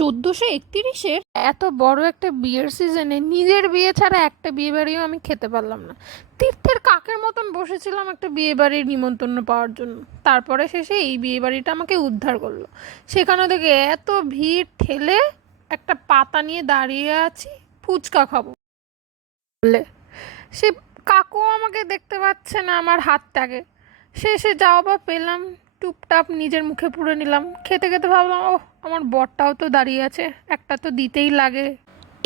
1431-এর এত বড় একটা বিয়ের সিজনে নিজের বিয়ে ছাড়া একটা বিয়ে বাড়িও আমি খেতে পারলাম না। তীর্থের কাকের মতন বসেছিলাম একটা বিয়ে বাড়ির নিমন্ত্রণ পাওয়ার জন্য। তারপরে শেষে এই বিয়ে বাড়িটা আমাকে উদ্ধার করলো। সেখানে থেকে এত ভিড় ঠেলে একটা পাতা নিয়ে দাঁড়িয়ে আছি ফুচকা খাবো বলে। সে কাকু আমাকে দেখতে পাচ্ছে না আমার হাতটাকে। শেষে যাও বা পেলাম, টুপটাপ নিজের মুখে পুরে নিলাম। খেতে খেতে ভাবলাম, ও আমার বরটাও তো দাঁড়িয়ে আছে, একটা তো দিতেই লাগে।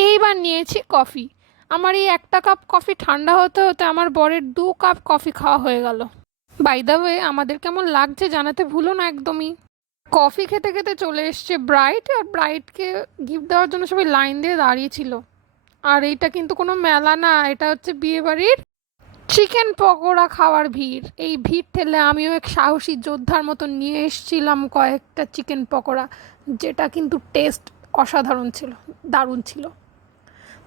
এইবার নিয়েছি কফি। আমার এই একটা কাপ কফি ঠান্ডা হতে হতে আমার বরের 2 কাপ কফি খাওয়া হয়ে গেল। বাই দ্য ওয়ে, আমাদের কেমন লাগছে জানাতে ভুলো না একদমই। কফি খেতে খেতে চলে এসছে ব্রাইড, আর ব্রাইডকে গিফট দেওয়ার জন্য সবাই লাইন দিয়ে দাঁড়িয়েছিল। আর এইটা কিন্তু কোনো মেলা না, এটা হচ্ছে বিয়েবাড়ির চিকেন পকোড়া খাওয়ার ভিড়। এই ভিড় ঠেলে আমিও এক সাহসী যোদ্ধার মতো নিয়ে এসেছিলাম কয়েকটা চিকেন পকোড়া, যেটা কিন্তু টেস্ট অসাধারণ ছিল, দারুণ ছিল।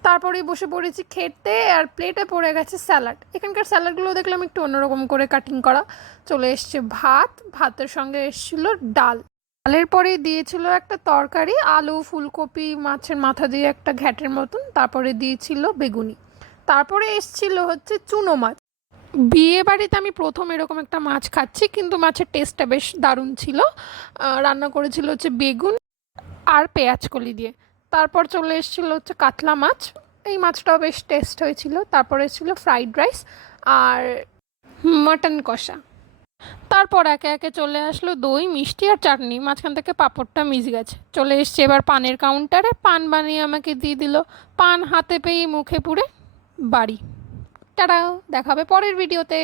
তারপরেই বসে পড়েছি খেতে, আর প্লেটে পড়ে গেছে স্যালাড। এখানকার স্যালাডগুলো দেখলাম একটু অন্যরকম করে কাটিং করা। চলে এসছে ভাত, ভাতের সঙ্গে এসেছিল ডাল, ডালের পরে দিয়েছিল একটা তরকারি, আলু ফুলকপি মাছের মাথা দিয়ে একটা ঘ্যাটের মতন, তারপরে দিয়েছিল বেগুনি, তারপরে এসছিল হচ্ছে চুনো মাছ। বিয়ে বাড়িতে আমি প্রথম এরকম একটা মাছ খাচ্ছি, কিন্তু মাছের টেস্টটা বেশ দারুণ ছিল। রান্না করেছিল হচ্ছে বেগুন আর পেঁয়াজ কলি দিয়ে। তারপর চলে এসেছিলো হচ্ছে কাতলা মাছ, এই মাছটাও বেশ টেস্ট হয়েছিল। তারপরে ছিল ফ্রাইড রাইস আর মাটন কষা। তারপর একে একে চলে আসলো দই, মিষ্টি আর চাটনি, মাঝখান থেকে পাঁপড়টা মিস গেছে। চলে এসছে এবার পানের কাউন্টারে, পান বানিয়ে আমাকে দিয়ে দিল। পান হাতে পেয়ে মুখে পুরে বাড়ি। টাটা, দেখা হবে পরের ভিডিওতে।